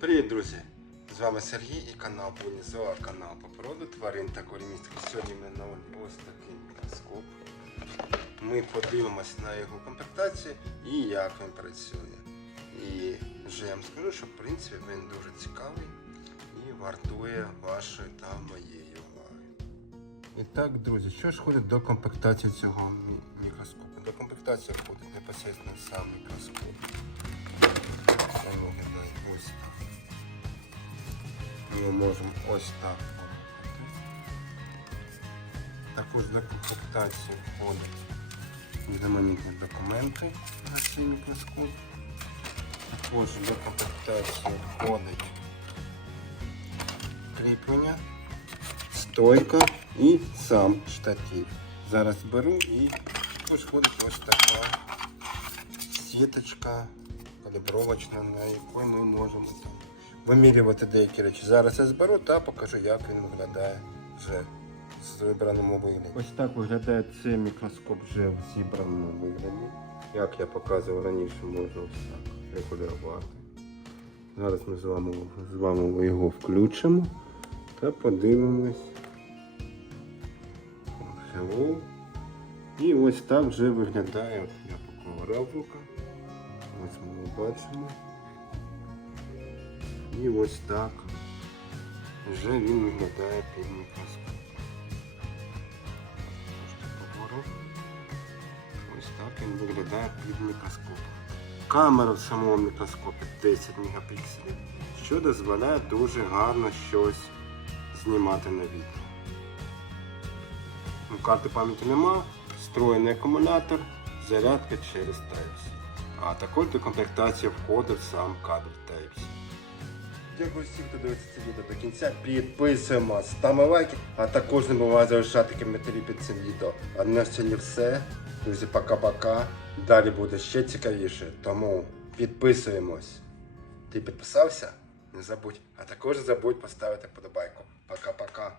Привіт, друзі! З вами Сергій і канал Понізоа, канал по породу тварин та коріністики. Сьогодні ми на ось такий мікроскоп. Ми подивимось на його комплектацію і як він працює. І вже я вам скажу, що в принципі він дуже цікавий і вартує вашої та моєї уваги. І так, друзі, що ж входить до комплектації цього мікроскопу? До комплектації входить непосередньо сам мікроскоп. Ось. Ми можемо ось так порухати. Також до комплектації входять різноманітні документи на цей мікроскоп. Також до комплектації входить кріплення, стойка і сам штатив. Зараз беру і також входить ось така сіточка калібровочна, на якій ми можемо там вимірювати деякі речі. Зараз я зберу та покажу, як він виглядає вже в зібраному вигляді. Ось так виглядає цей мікроскоп вже в зібраному вигляді. Як я показував раніше, можна ось так регулювати. Зараз ми з вами, з вами його включимо та подивимось. І ось так вже виглядає. От я поковирав рука. Ось ми його бачимо. І ось так вже він виглядає під мікроскопом. Ось так він виглядає під мікроскопом. Камера в самому мікроскопі 10 мегапікселів, що дозволяє дуже гарно щось знімати на відео. Ну, карти пам'яті нема, встроєний акумулятор, зарядка через Type-C. А також до комплектації входить сам кабель Type-C. Дякую всім, хто дивиться це відео до кінця. Підписуємо, ставимо лайки, а також не буває залишати коментарі під цим відео. А на сьогодні все. Друзі, пока-пока. Далі буде ще цікавіше, тому підписуємось. Ти підписався? Не забудь. А також не забудь поставити подобайку. Пока-пока.